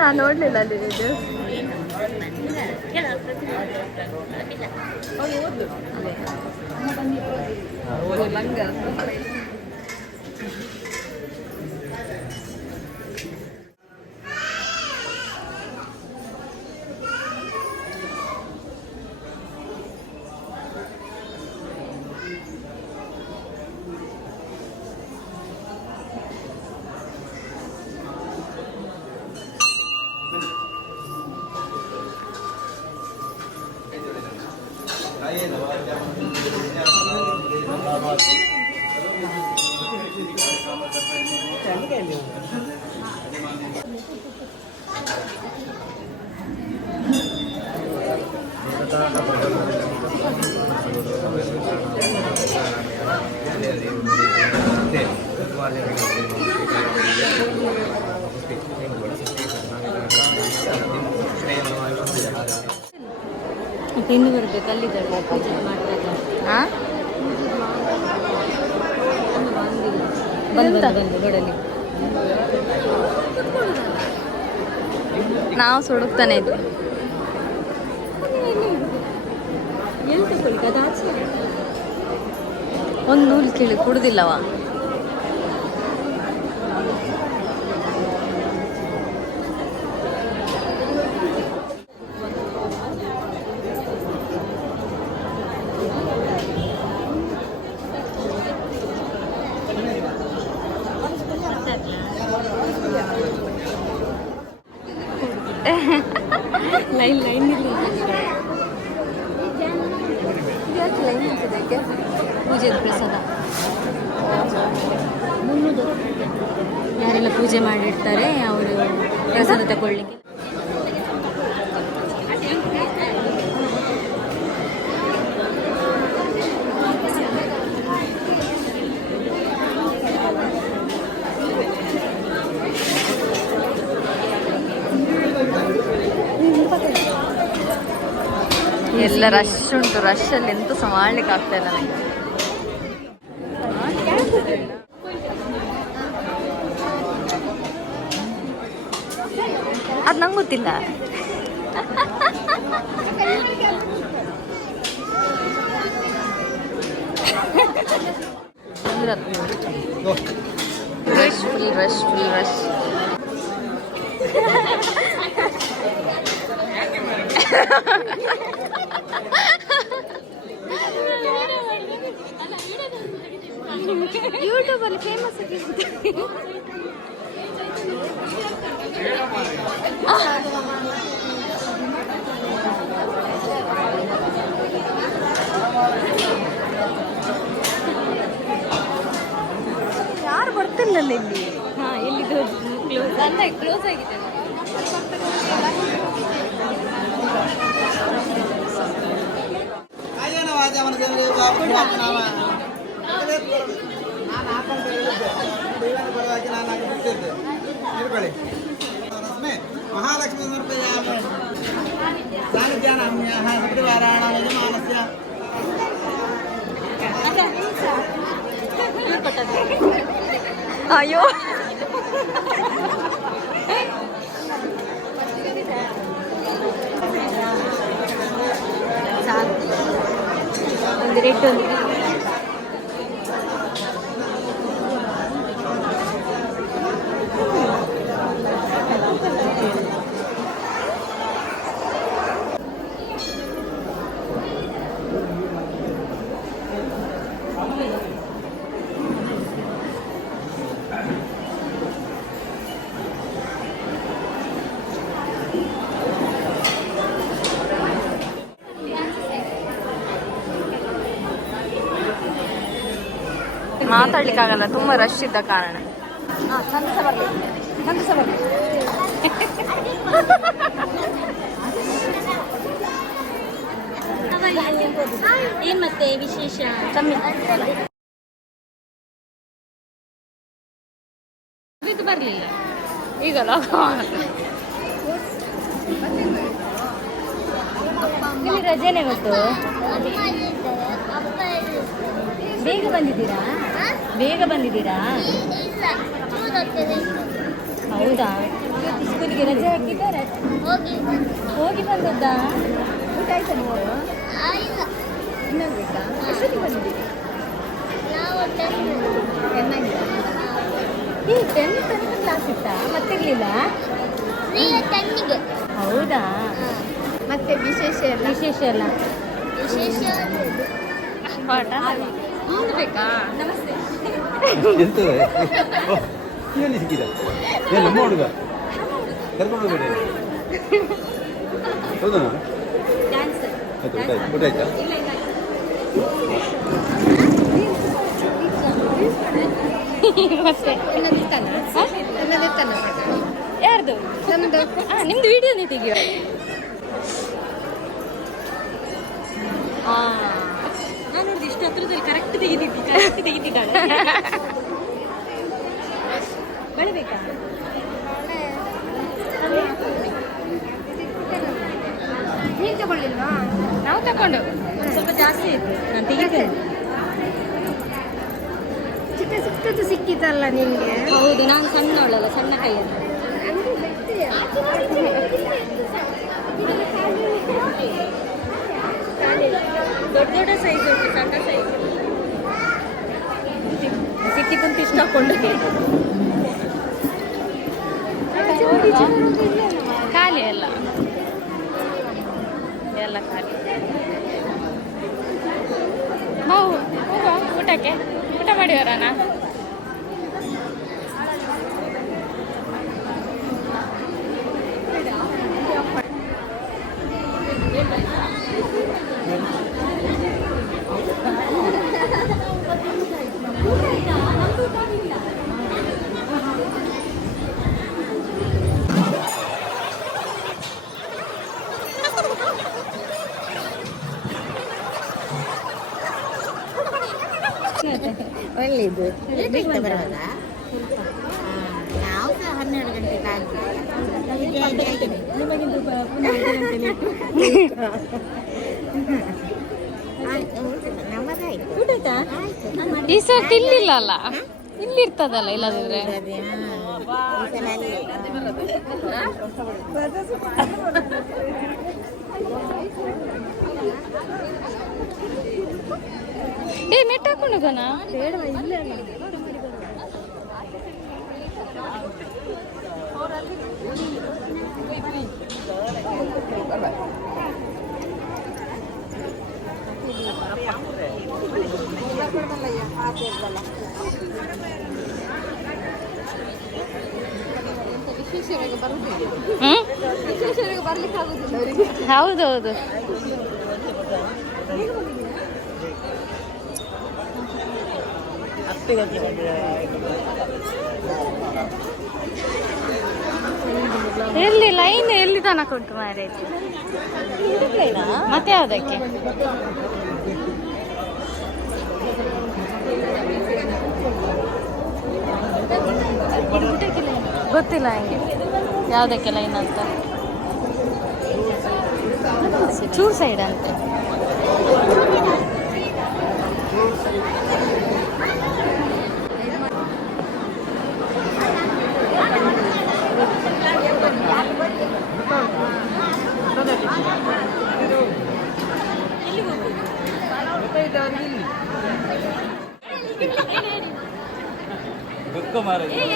ನಾನು ನೋಡ್ಲಿಲ್ಲ ಅಲ್ಲಿ ಇದು ಲಂಗ ಇನ್ನು ಬರಬೇಕು ಅಲ್ಲಿದ್ದಾಳೆ ಪೂಜೆ ಮಾಡ್ತಾರೆ. ಬಂದು ರೋಡಲ್ಲಿ ನಾವು ಸುಡುಕ್ತಾನೆ ಇದ್ವಿ. ಎಲ್ಲಿ ತಗೊಳ್ಳಿ ಅದಾಚೆ ಒಂದು ನೂಲು ಕೇಳಿ ಕುಡ್ದಿಲ್ಲವ. ಲೈನ್ ಲೈನ್ ಯಾಕೆ ಲೈನ್ ನಿಂತಿದೆ? ಪೂಜೆ ಪ್ರಸಾದ ಯಾರೆಲ್ಲ ಪೂಜೆ ಮಾಡಿರ್ತಾರೆ ಅವರು ಪ್ರಸಾದ ತಗೊಳ್ಳಿಕ್ಕೆ. ಎಲ್ಲ ರಶ್ ಉಂಟು. ರಶಲ್ಲಿ ಎಂತ ಸಹ ಮಾಡ್ಲಿಕ್ಕೆ ಆಗ್ತಾ ಇಲ್ಲ ನನಗೆ. ಅದು ನಂಗೆ ಗೊತ್ತಿಲ್ಲ. Rush full rush full rush. ಯೂಟ್ಯೂಬಲ್ಲಿ ಫೇಮಸ್ ಯಾರು ಬರ್ತಿಲ್ಲ ಇಲ್ಲಿ. ಎಲ್ಲಿದು ಕ್ಲೋಸ್ ಅಲ್ಲ, ಕ್ಲೋಸ್ ಆಗಿದೆ. ಮಹಾಲಕ್ಷ್ಮೀ ಸಮರ್ಪಯಾಮಿ ಸಾನ್ನಿಧ್ಯಾನಾಮ್ಯಃ ಶುಕ್ರವಾರಾಣ ಯಜಮಾನಸ್ಯ ಅಯ್ಯೋ ಒಂದು ರೆಡ್ ಒಂದು ಮಾತಾಡ್ಲಿಕ್ಕಾಗಲ್ಲ, ತುಂಬ ರಶ್ ಇದ್ದ ಕಾರಣ. ಏನ್ ಮತ್ತೆ ವಿಶೇಷ? ಇದು ಬರ್ಲಿಲ್ಲ ಈಗಲ್ಲ. ಇಲ್ಲಿ ರಜೆನೆ ಇವತ್ತು. ಬೇಗ ಬಂದಿದ್ದೀರಾ? ಬೇಗ ಬಂದಿದ್ದೀರಾ? ಇಲ್ಲ ಚೂರು ಹೊತ್ತಿದೆ. ಹೌದಾ? ಸ್ಕೂಲಿಗೆ ರಜೆ ಹಾಕಿದ್ದಾರೆ. ಹೋಗಿ ಬಂದದ್ದಾ? ಊಟ ಆಯ್ತಾ ನೀವು? ಇಲ್ಲ ಇನ್ನೂ ಬೇಕಾ? ಎಷ್ಟೊತ್ತಿಗೆ ಬಂದಿದ್ದೀರಿ? ನಾವು ಈ 10 ತನಕ ಕ್ಲಾಸ್ ಇತ್ತಾ? ಮತ್ತಿರಲಿಲ್ಲ? ಟೆನ್ನಿಗೆ. ಹೌದಾ? ಮತ್ತೆ ವಿಶೇಷ ಎಲ್ಲ? ವಿಶೇಷ ಎಲ್ಲ ವಿಶೇಷ ಒಂದು ಬೇಕಾ? ನಮಸ್ತೆ. ಎಂತದೆ ಇಲ್ಲಿ ಸಿಕ್ಕಿದ ಏನು ನಮ್ಮ ಹುಡುಗ ಕರ್ಕೊಂಡು ಹೋಗ್ಬೇಡಿ ಹೌದಾ ಡ್ಯಾನ್ಸ್ ಊಟ ಆಯ್ತಾ ಮತ್ತೆ ಯಾರ್ದು? ನಮ್ದು. ನಿಮ್ದು ವಿಡಿಯೋನೇ ತೆಗಿಯೋ. ನಾನು ನೋಡಿದೆ ಇಷ್ಟು ಹತ್ರದಲ್ಲಿ ಕರೆಕ್ಟ್ ತೆಗಿತಿದ್ದಾಳೆ. ಬಳೆ ಬೇಕಾ? ನೀನು ತಗೊಳ್ಳಿಲ್ವಾ? ನಾವು ತಗೊಂಡು ಸ್ವಲ್ಪ ಜಾಸ್ತಿ ಇತ್ತು. ನಾನು ತೆಗಿತೇನೆ. ಚಿಕ್ಕದು ಸಿಕ್ಕಿತಲ್ಲ ನಿಮಗೆ? ಹೌದು, ನಾನು ಸಣ್ಣವಳಲ್ಲ, ಸಣ್ಣ ಕೈಯನ್ನು. ದೊಡ್ಡ ದೊಡ್ಡ ಸೈಜ್ ಉಂಟು, ಸಣ್ಣ ಸೈಜ್ ಸಿಕ್ಕಿತಂತ ಇಷ್ಟ ಹಾಕೊಂಡು ಖಾಲಿ ಎಲ್ಲ ಎಲ್ಲ ಖಾಲಿ. ನಾವು ಹೋಗುವ ಊಟಕ್ಕೆ. ಊಟ ಮಾಡಿ ಬರೋಣ. ಒಳ್ಳೇದು ಬರುವಾಗ ನಾವು ಸಹ 12 ಗಂಟೆಗೆ ನಮ್ಮದಾಯ್ತು. ಊಟ ಆಯ್ತಾ? ಈ ಸಲ ತಿನ್ಲಿಲ್ಲ ಅಲ್ಲ, ಇಲ್ಲಿರ್ತದಲ್ಲ ಇಲ್ಲದಿದ್ರೆ. ಏ ನೆಟ್ ಹಾಕೊಂಡು ಹೋಗೋಣ. ಬೇಡವಾ? ಇಲ್ಲ ಹೌದೌದು. ಎಲ್ಲಿ ಲೈನ್ ಎಲ್ಲಿ ತನಕ ಉಂಟು ಮಾರೇ? ಮತ್ತೆ ಯಾವುದಕ್ಕೆ? ಗೊತ್ತಿಲ್ಲ ಹಂಗೆ ಯಾವುದಕ್ಕೆ ಲೈನ್ ಅಂತ. ಚೂರ್ ಸೈಡ್ ಅಂತೆ.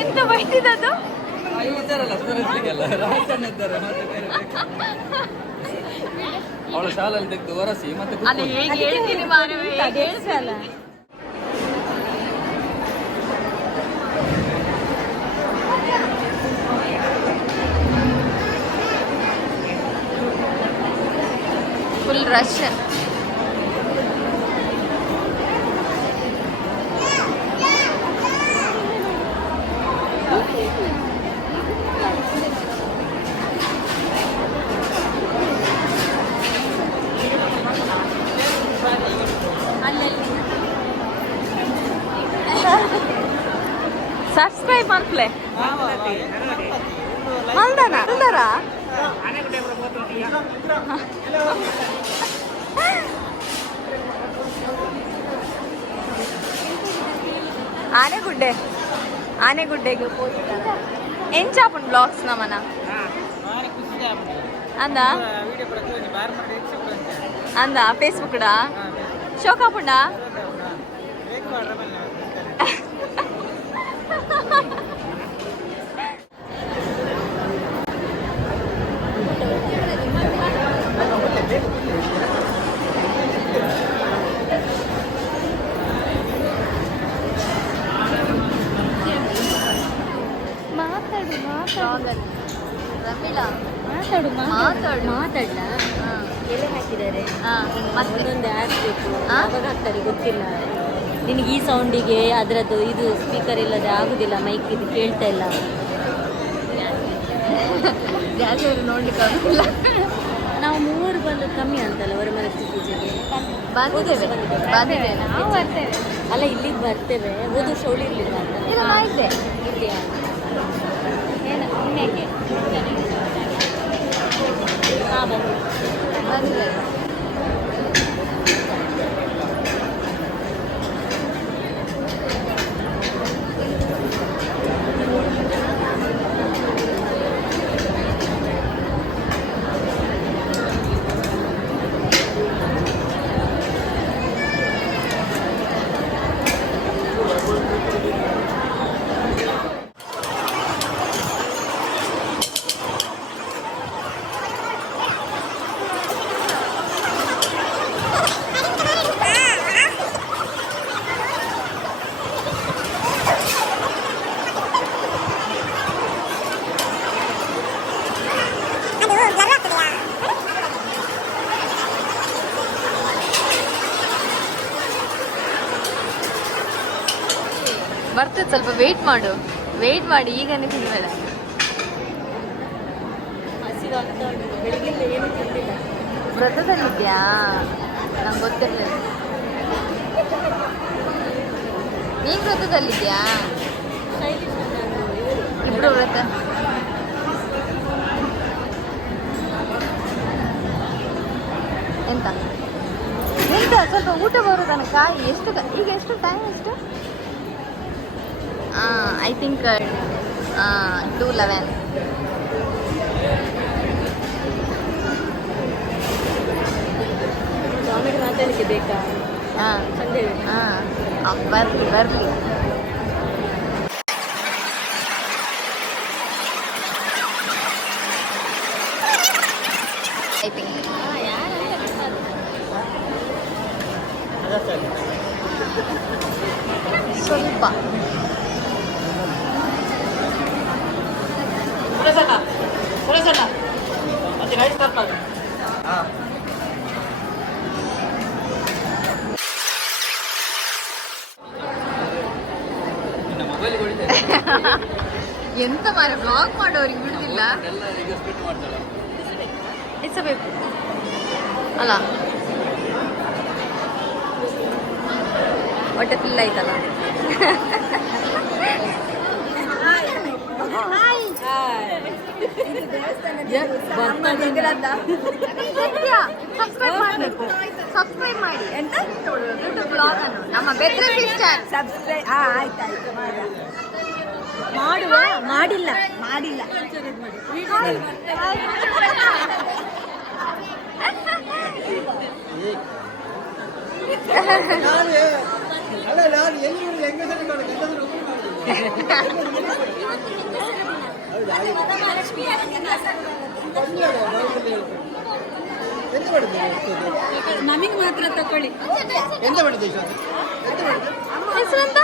ಎಂತ ಬೈದಿದ್ದದು? ಅವಳ ಶಾಲೆಯಲ್ಲಿ ತೆಗೆದು ಒರೆಸಿ ಮತ್ತೆ ಫುಲ್ ರಶ್. ಸಬ್ಸ್ಕ್ರೈಬ್ ಮಾಡ್ಲೇ ಅಲ್ದನ ಅಲ್ದರ ಆನೆಗುಡ್ಡೆಗೆ ಎಂಚಾಪುಂಡು ಬ್ಲಾಗ್ಸ್ ನಮನ ಅಂದ ಅಂದ ಫೇಸ್ಬುಕ್ಡಾ ಶೋಕಾಪುಂಡ ಮಾತಾಡಲ್ಲ ಎಲೆ ಹಾಕಿದ್ದಾರೆ ಒಂದೊಂದು ಹಾಕ್ಬೇಕು ಆವಾಗ ಹಾಕ್ತಾರೆ ಗೊತ್ತಿಲ್ಲ ನಿನಗೆ ಈ ಸೌಂಡಿಗೆ ಅದರದ್ದು ಇದು ಸ್ಪೀಕರ್ ಇಲ್ಲದೆ ಆಗುದಿಲ್ಲ ಮೈಕ್ ಇದು ಕೇಳ್ತಾ ಇಲ್ಲ ನೋಡ್ಲಿಕ್ಕೆ ಆಗುದಿಲ್ಲ ನಾವು ಮೂವರು ಬಂದು ಕಮ್ಮಿ ಅಂತಲ್ಲ ವರಮಹಾಲಕ್ಷ್ಮಿ ಪೂಜೆಗೆ ಬಂದಿದ್ದೇವೆ ನಾವು ಬರ್ತೇವೆ ಅಲ್ಲ ಇಲ್ಲಿಗೆ ಬರ್ತೇವೆ ಓದು ಶೌಳಿ ಇರ್ಲಿಲ್ಲ ಇಲ್ಲ ಮಾಹಿತಿ ಇದೆಯಾ ಏನು ಇನ್ನೇಕೆ ಹಾಂ ಬಂದಿದ್ದೇವೆ ಬರ್ತದೆ ಸ್ವಲ್ಪ ವೇಟ್ ಮಾಡಿ ಈಗನೇ ತಿನ್ಬೇಡ ಹಸಿವಾಗ್ತಾ ಉಂಟು ಬೆಳಿಗ್ಗೆ ಏನು ತಿಂದಿಲ್ಲ ವ್ರತದಲ್ಲಿದ್ಯಾ ನಂಗೆ ಗೊತ್ತಿರಲಿಲ್ಲ ನೀನ್ ವ್ರತದಲ್ಲಿದ್ಯಾ ಇಬ್ರು ವ್ರತ ಎಂತ ಸ್ವಲ್ಪ ಊಟ ಬರೋ ತನಕ ಈಗ ಎಷ್ಟು ಟೈಮ್ ಎಷ್ಟು ಐ ಥಿಂಕ್ 2:11 ಸ್ವಾಮಿಗೆ ಮಾತಾಡಲಿಕ್ಕೆ ಬೇಕಾ ಸಂಜೆ ಬರ್ಲಿ ಐ ಥಿಂಕ್ ಸ್ವಲ್ಪ ಎಂತ ಮಾರೆ ಬ್ಲಾಗ್ ಮಾಡೋರಿಗೆ ಬಿಡುದಿಲ್ಲ ಎಚ್ಚಬೇಕು ಅಲ್ಲ ಹೊಟ್ಟೆ ಫಿಲ್ ಆಯ್ತಲ್ಲ ಸಬ್ಸ್ಕ್ರೈಬ್ ಮಾಡಿ ಎಂತ ಬ್ಲಾಗ್ ಅನ್ನು ನಮ್ಮ ಬೆದ್ರೆ ಸಿಸ್ಟರ್ ಸಬ್ಸ್ಕ್ರೈಬ್ ಆಯ್ತಾಯ್ತು ಮಾಡಿಲ್ಲ ನಮಗೆ ಮಾತ್ರ ತಕೊಳ್ಳಿ ಎಂತ ಮಾಡಿದೆ ಹೆಸರೆಂತ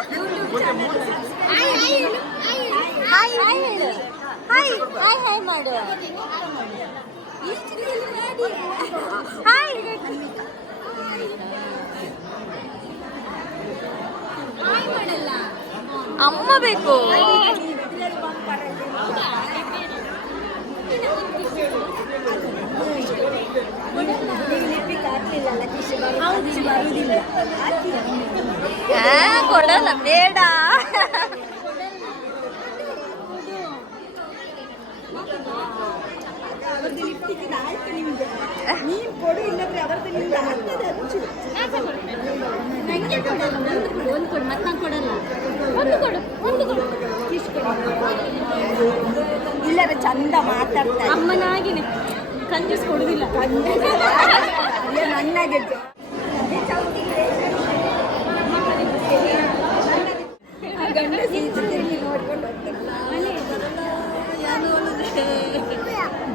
ಹಾಯ್ ಮಾಡು ಹಾಯ್ ಅಮ್ಮ ಬೇಕು ಕೊಡಲ್ಲ ಬೇಡ ನೀನ್ ಕೊಡು ಇಲ್ಲದ್ರೆ ಅವರದ್ದು ನಿಮ್ಗೆ ಆಗ್ತದೆ ಹಂಚು. ನಂಗೆ ಕೊಡಲ್ಲ, ಒಂದು ಕೊಡು ಮತ್ತೆ ನಾನು ಕೊಡಲ್ಲ. ಒಂದು ಕೊಡು. ಇಲ್ಲರ ಚಂದ ಮಾತಾಡ್ತಾರೆ. ಅಮ್ಮನಾಗಿನೇ ಕಂಜೂಸ್ ಕೊಡುದಿಲ್ಲ. ನನ್ನಾಗೆ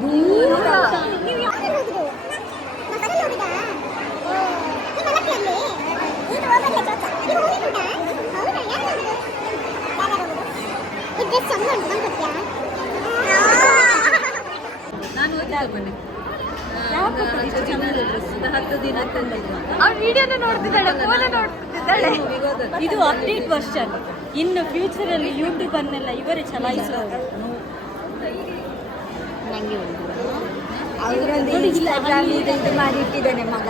ದೂರ ನಾನು ಓದ್ತಾನೆ. 10 ದಿನ ವಿಡಿಯೋನ ನೋಡ್ತಿದ್ದಾಳೆ, ಫೋನ್ ನೋಡ್ತಿದ್ದಾಳೆ. ಇದು ಅಪ್ಡೇಟ್ ವರ್ಷನ್. ಇನ್ನು ಫ್ಯೂಚರ್ ಅಲ್ಲಿ ಯೂಟ್ಯೂಬ್ ಅನ್ನೆಲ್ಲ ಇವರೇ ಚಲಾಯಿಸುವರು. ನಂಗೆ ಅವರೊಂದು ಇನ್ಸ್ಟಾಗ್ರಾಮ್ ಇದು ಮಾಡಿ ಇಟ್ಟಿದ್ದಾನೆ ಮಗ.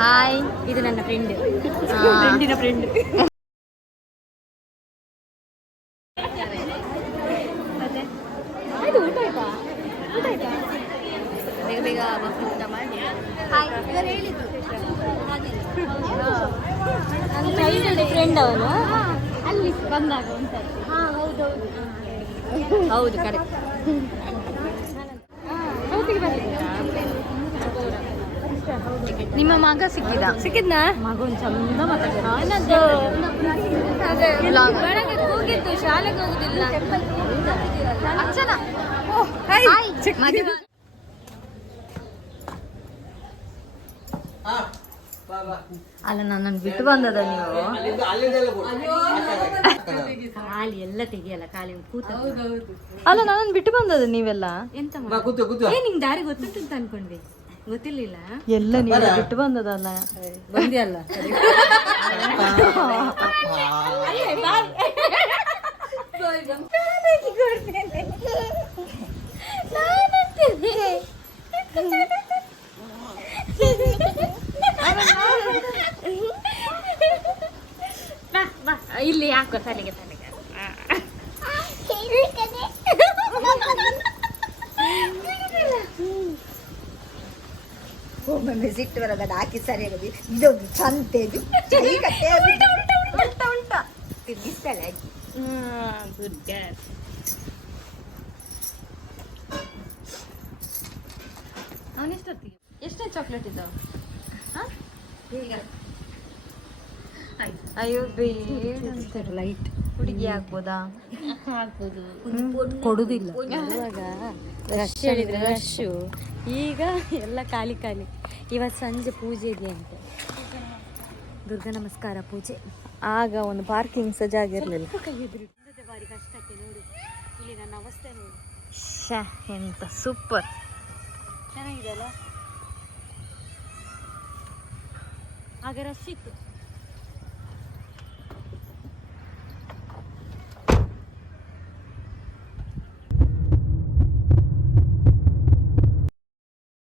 ಹಾಯ್, ಇದು ನನ್ನ ಫ್ರೆಂಡ್. ಫ್ರೆಂಡಿನ ಫ್ರೆಂಡ್. ಆಯ್ತು, ಊಟ ಆಯ್ತಾ? ಬೇಗ ಬೇಗ ಊಟ ಮಾಡಿ. ನನ್ನ ಚೈಲ್ಡ್ಹುಡ್ ಫ್ರೆಂಡ್ ಅವನು. ಅಲ್ಲಿ ಬಂದಾಗ ಒಂದ್ಸತಿ. ಹೌದು, ಕರೆಕ್ಟ್. ನಿಮ್ಮ ಮಗ ಸಿಕ್ಕಿದ್ನ ಮಗ ಒಂದು ಚಂದ ಹೋಗಿದ್ದು ಶಾಲೆಗೆ ಹೋಗುದಿಲ್ಲ. ಅರ್ಚನಾ ಅಲ್ಲ, ನನ್ನನ್ನು ಬಿಟ್ಟು ಬಂದದ ನೀವು. ಖಾಲಿ ಎಲ್ಲ ತೆಗಿಯಲ್ಲ, ಖಾಲಿ ಕೂತ. ಅಲ್ಲ, ನನ್ನನ್ನು ಬಿಟ್ಟು ಬಂದದ ನೀವೆಲ್ಲ. ಎಂತ ನಿಂಗೆ ದಾರಿ ಗೊತ್ತುಂಟು ಅಂತ ಅನ್ಕೊಂಡ್ವಿ, ಗೊತ್ತಿರ್ಲಿಲ್ಲ. ಎಲ್ಲ ನೀವು ಬಿಟ್ಟು ಬಂದದಲ್ಲ. ಬಂದಿಯಲ್ಲ. ಇಲ್ಲಿ ಯಾಕೋ ತಲೆಗೆ ಒಮ್ಮೊಮ್ಮೆ ಸಿಟ್ಟು ಬರೋದು ಹಾಕಿ ಸರಿಯಾಗದು. ಇದೊಂದು ಸಂತೆ, ಇದು ಚೈ ಕಟ್ಟೆ ಉಂಟ ತಿರ್ಗಿಸ್ತಾಳೆ ಹಾಕಿ. Good girl. ಅವನೆಷ್ಟೊತ್ತಿಗೆ ಎಷ್ಟೇ ಚಾಕ್ಲೇಟ್ ಇದ್ದಾವೆ? ಅಯ್ಯೋ ಬೇಡ, ಲೈಟ್ ಹುಡುಗಿ ಆಗ್ಬೋದಾ? ಆಗ್ಬೋದು. ಕೊಡುದಿಲ್ಲ. ಇವಾಗ ರಶ್ ಹೇಳಿದ್ರೆ ರಶ್ಶು, ಈಗ ಎಲ್ಲ ಖಾಲಿ ಖಾಲಿ. ಇವತ್ತು ಸಂಜೆ ಪೂಜೆ ಇದೆಯಂತೆ, ದುರ್ಗಾ ನಮಸ್ಕಾರ ಪೂಜೆ. ಆಗ ಒಂದು ಪಾರ್ಕಿಂಗ್ ಸಹ ಜಾಗ ಇರಲಿಲ್ಲ. ಬಾರಿ ಕಷ್ಟಕ್ಕೆ ನೋಡು, ಇಲ್ಲಿ ನನ್ನ ಅವಸ್ಥೆ ನೋಡು. ಎಂತ ಸೂಪರ್, ಚೆನ್ನಾಗಿದೆ ಅಲ್ಲ? ಆಗ ರಶ್ ಇತ್ತು.